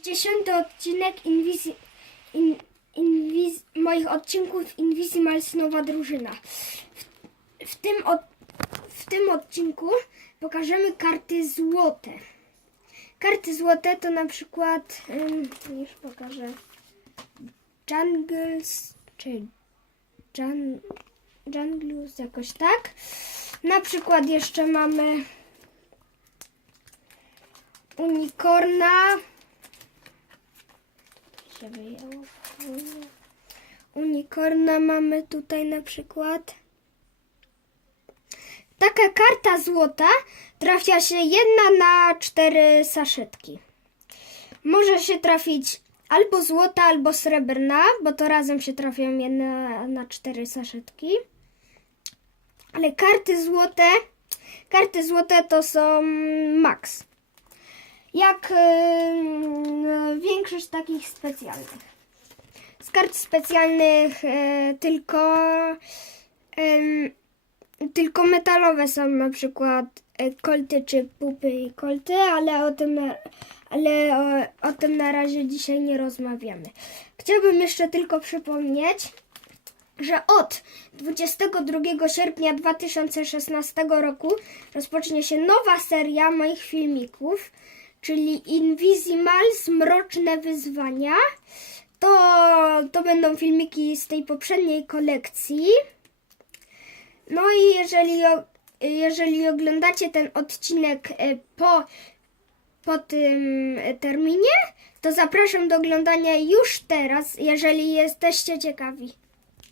Dziesiąty odcinek Invisi, in, Invis, moich odcinków Invisimals Nowa Drużyna. W, w, tym od, w tym odcinku pokażemy karty złote. Karty złote to na przykład, ym, już pokażę, Jungles, czy Jun, Junglus, jakoś tak. Na przykład jeszcze mamy Unicorna, się wyjęło. Unicorna mamy tutaj na przykład. Taka karta złota trafia się jedna na cztery saszetki. Może się trafić albo złota, albo srebrna, bo to razem się trafią jedna na cztery saszetki. Ale karty złote, karty złote to są max jak większość takich specjalnych. Z kart specjalnych yy, tylko yy, tylko metalowe są na przykład yy, kolty czy pupy i kolty, ale o tym ale o, o tym na razie dzisiaj nie rozmawiamy. Chciałbym jeszcze tylko przypomnieć, że od 22 sierpnia 2016 roku rozpocznie się nowa seria moich filmików, czyli Invisimals Mroczne Wyzwania. To, to będą filmiki z tej poprzedniej kolekcji. No i jeżeli, jeżeli oglądacie ten odcinek e, po, po tym e, terminie, to zapraszam do oglądania już teraz, jeżeli jesteście ciekawi.